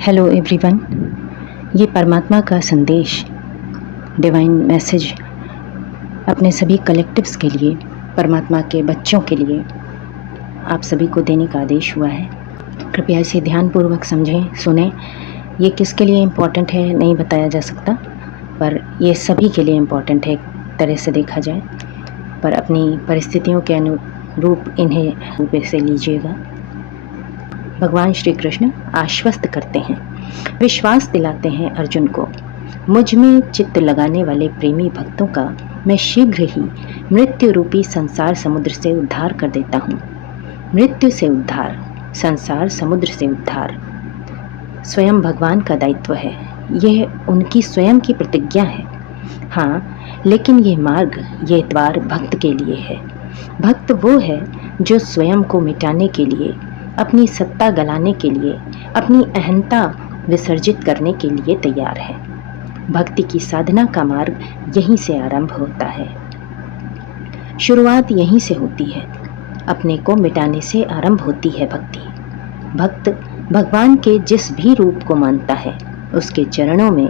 Hello everyone. ये परमात्मा का संदेश, डिवाइन मैसेज अपने सभी कलेक्टिव्स के लिए, परमात्मा के बच्चों के लिए आप सभी को देने का आदेश हुआ है। कृपया इसे ध्यानपूर्वक समझें, सुनें। ये किसके लिए इम्पोर्टेंट है नहीं बताया जा सकता, पर ये सभी के लिए इम्पोर्टेंट है एक तरह से देखा जाए, पर अपनी परिस्थितियों के अनुरूप इन्हें रूप से लीजिएगा। भगवान श्री कृष्ण आश्वस्त करते हैं, विश्वास दिलाते हैं अर्जुन को, मुझ में चित्त लगाने वाले प्रेमी भक्तों का मैं शीघ्र ही मृत्यु रूपी संसार समुद्र से उद्धार कर देता हूँ। मृत्यु से उद्धार, संसार समुद्र से उद्धार स्वयं भगवान का दायित्व है। यह उनकी स्वयं की प्रतिज्ञा है। हाँ, लेकिन ये मार्ग, ये द्वार भक्त के लिए है। भक्त वो है जो स्वयं को मिटाने के लिए, अपनी सत्ता गलाने के लिए, अपनी अहंता विसर्जित करने के लिए तैयार है। भक्ति की साधना का मार्ग यहीं से आरंभ होता है। शुरुआत यहीं से होती है, अपने को मिटाने से आरंभ होती है भक्ति। भक्त भगवान के जिस भी रूप को मानता है, उसके चरणों में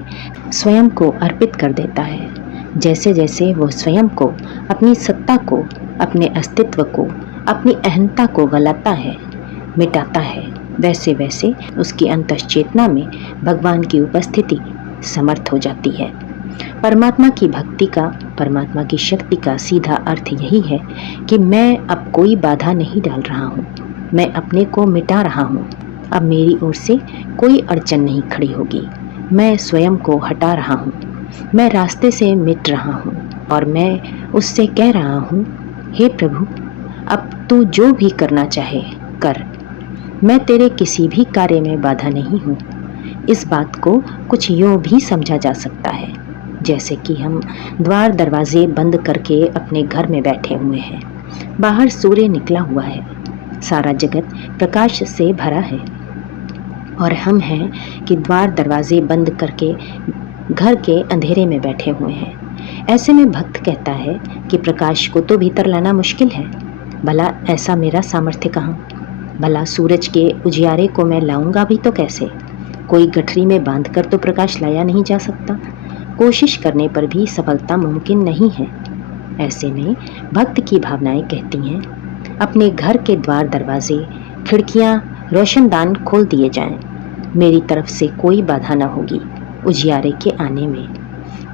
स्वयं को अर्पित कर देता है। जैसे जैसे वो स्वयं को, अपनी सत्ता को, अपने अस्तित्व को, अपनी अहंता को गलाता है, मिटाता है, वैसे वैसे उसकी अंतश्चेतना में भगवान की उपस्थिति समर्थ हो जाती है। परमात्मा की भक्ति का, परमात्मा की शक्ति का सीधा अर्थ यही है कि मैं अब कोई बाधा नहीं डाल रहा हूँ, मैं अपने को मिटा रहा हूँ। अब मेरी ओर से कोई अड़चन नहीं खड़ी होगी। मैं स्वयं को हटा रहा हूँ, मैं रास्ते से मिट रहा हूँ और मैं उससे कह रहा हूँ, हे प्रभु, अब तू जो भी करना चाहे कर, मैं तेरे किसी भी कार्य में बाधा नहीं हूँ। इस बात को कुछ यूँ भी समझा जा सकता है जैसे कि हम द्वार दरवाजे बंद करके अपने घर में बैठे हुए हैं। बाहर सूर्य निकला हुआ है, सारा जगत प्रकाश से भरा है और हम हैं कि द्वार दरवाजे बंद करके घर के अंधेरे में बैठे हुए हैं। ऐसे में भक्त कहता है कि प्रकाश को तो भीतर लाना मुश्किल है, भला ऐसा मेरा सामर्थ्य कहाँ? भला सूरज के उजियारे को मैं लाऊंगा भी तो कैसे? कोई गठरी में बांधकर तो प्रकाश लाया नहीं जा सकता। कोशिश करने पर भी सफलता मुमकिन नहीं है। ऐसे में भक्त की भावनाएं कहती हैं, अपने घर के द्वार दरवाजे, खिड़कियां, रोशनदान खोल दिए जाएं, मेरी तरफ से कोई बाधा न होगी उजियारे के आने में।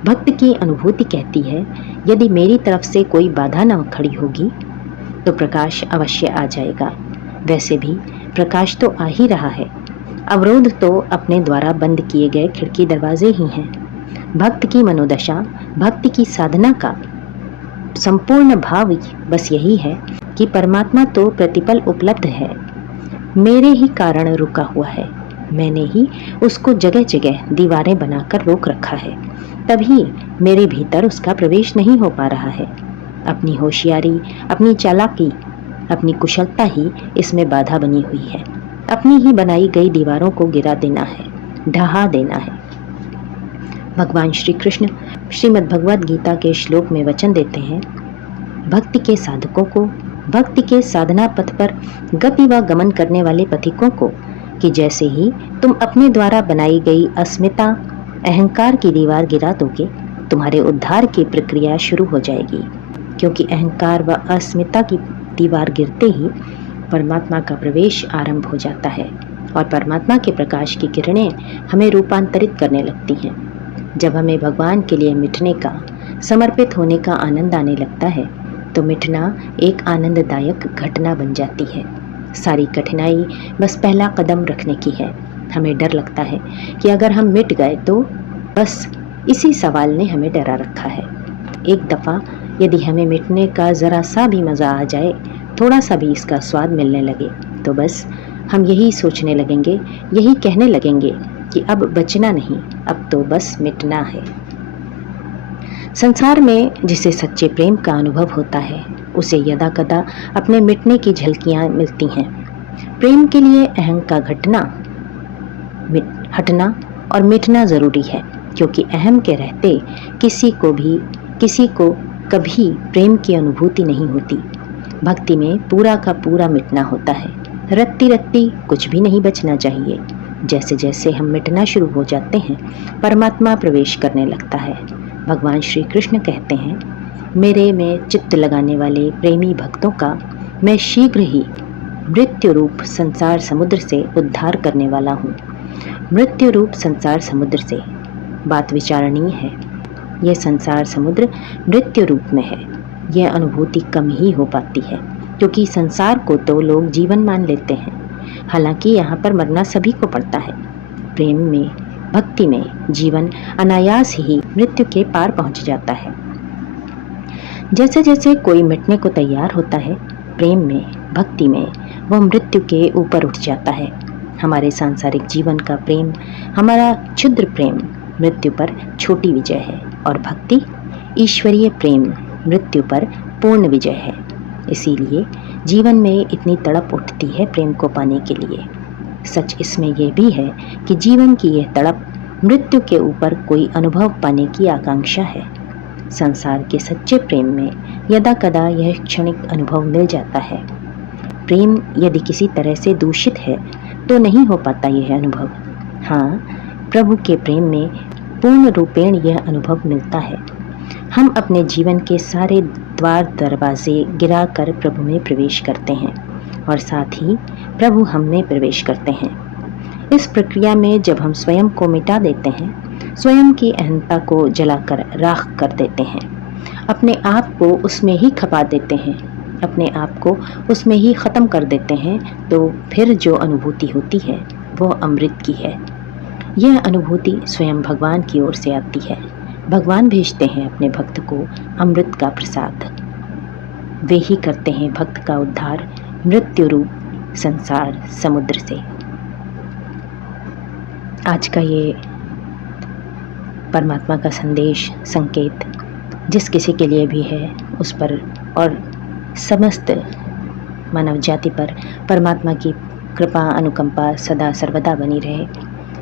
भक्त की अनुभूति कहती है, यदि मेरी तरफ से कोई बाधा न खड़ी होगी तो प्रकाश अवश्य आ जाएगा। वैसे भी प्रकाश तो आ ही रहा है, अवरोध तो अपने द्वारा बंद किए गए खिड़की दरवाजे ही हैं। भक्त की मनोदशा, भक्ति की साधना का संपूर्ण भाव बस यही है कि परमात्मा तो प्रतिपल उपलब्ध है, मेरे ही कारण रुका हुआ है, मैंने ही उसको जगह जगह दीवारें बनाकर रोक रखा है, तभी मेरे भीतर उसका प्रवेश नहीं हो पा रहा है। अपनी होशियारी, अपनी चालाकी, अपनी कुशलता ही इसमें बाधा बनी हुई है। अपनी ही बनाई गई दीवारों को गिरा देना है, ढहा देना है। भगवान श्री कृष्ण श्रीमद् भगवद गीता के श्लोक में वचन देते हैं, भक्ति के साधकों को, भक्ति के साधना पथ पर गति व गमन करने वाले पथिकों को, कि जैसे ही तुम अपने द्वारा बनाई गई अस्मिता, अहंकार की दीवार गिरा दोगे, तुम्हारे उद्धार की प्रक्रिया शुरू हो जाएगी। क्योंकि अहंकार व अस्मिता की दीवार गिरते ही परमात्मा का प्रवेश आरंभ हो जाता है और परमात्मा के प्रकाश की किरणें हमें रूपांतरित करने लगती हैं। जब हमें भगवान के लिए मिटने का, समर्पित होने का आनंद आने लगता है तो मिटना एक आनंददायक घटना बन जाती है। सारी कठिनाई बस पहला कदम रखने की है। हमें डर लगता है कि अगर हम मिट गए तो, बस इसी सवाल ने हमें डरा रखा है। एक दफ़ा यदि हमें मिटने का ज़रा सा भी मज़ा आ जाए, थोड़ा सा भी इसका स्वाद मिलने लगे, तो बस हम यही सोचने लगेंगे, यही कहने लगेंगे कि अब बचना नहीं, अब तो बस मिटना है। संसार में जिसे सच्चे प्रेम का अनुभव होता है, उसे यदा कदा अपने मिटने की झलकियाँ मिलती हैं। प्रेम के लिए अहं का हटना और मिटना ज़रूरी है, क्योंकि अहम के रहते किसी को कभी प्रेम की अनुभूति नहीं होती। भक्ति में पूरा का पूरा मिटना होता है, रत्ती रत्ती कुछ भी नहीं बचना चाहिए। जैसे जैसे हम मिटना शुरू हो जाते हैं, परमात्मा प्रवेश करने लगता है। भगवान श्री कृष्ण कहते हैं, मेरे में चित्त लगाने वाले प्रेमी भक्तों का मैं शीघ्र ही मृत्यु रूप संसार समुद्र से उद्धार करने वाला हूँ। मृत्यु रूप संसार समुद्र से, बात विचारणीय है। यह संसार समुद्र मृत्यु रूप में है। यह अनुभूति कम ही हो पाती है, क्योंकि संसार को तो लोग जीवन मान लेते हैं। हालांकि यहाँ पर मरना सभी को पड़ता है। प्रेम में, भक्ति में जीवन अनायास ही मृत्यु के पार पहुँच जाता है। जैसे जैसे कोई मिटने को तैयार होता है, प्रेम में, भक्ति में वह मृत्यु के ऊपर उठ जाता है। हमारे सांसारिक जीवन का प्रेम, हमारा क्षुद्र प्रेम मृत्यु पर छोटी विजय है, और भक्ति, ईश्वरीय प्रेम मृत्यु पर पूर्ण विजय है। इसीलिए जीवन में इतनी तड़प उठती है प्रेम को पाने के लिए। सच इसमें यह भी है कि जीवन की यह तड़प मृत्यु के ऊपर कोई अनुभव पाने की आकांक्षा है। संसार के सच्चे प्रेम में यदा कदा यह क्षणिक अनुभव मिल जाता है। प्रेम यदि किसी तरह से दूषित है तो नहीं हो पाता यह अनुभव। हाँ, प्रभु के प्रेम में पूर्ण रूपेण यह अनुभव मिलता है। हम अपने जीवन के सारे द्वार दरवाजे गिराकर प्रभु में प्रवेश करते हैं, और साथ ही प्रभु हम में प्रवेश करते हैं। इस प्रक्रिया में जब हम स्वयं को मिटा देते हैं, स्वयं की अहंता को जलाकर राख कर देते हैं, अपने आप को उसमें ही खपा देते हैं, अपने आप को उसमें ही ख़त्म कर देते हैं, तो फिर जो अनुभूति होती है वह अमृत की है। यह अनुभूति स्वयं भगवान की ओर से आती है। भगवान भेजते हैं अपने भक्त को अमृत का प्रसाद। वे ही करते हैं भक्त का उद्धार मृत्यु रूप संसार समुद्र से। आज का ये परमात्मा का संदेश, संकेत जिस किसी के लिए भी है, उस पर और समस्त मानव जाति पर परमात्मा की कृपा अनुकंपा सदा सर्वदा बनी रहे,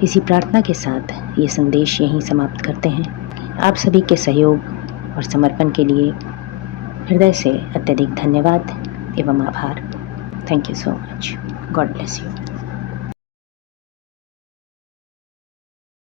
इसी प्रार्थना के साथ ये संदेश यहीं समाप्त करते हैं। आप सभी के सहयोग और समर्पण के लिए हृदय से अत्यधिक धन्यवाद एवं आभार। Thank you so much. God bless you.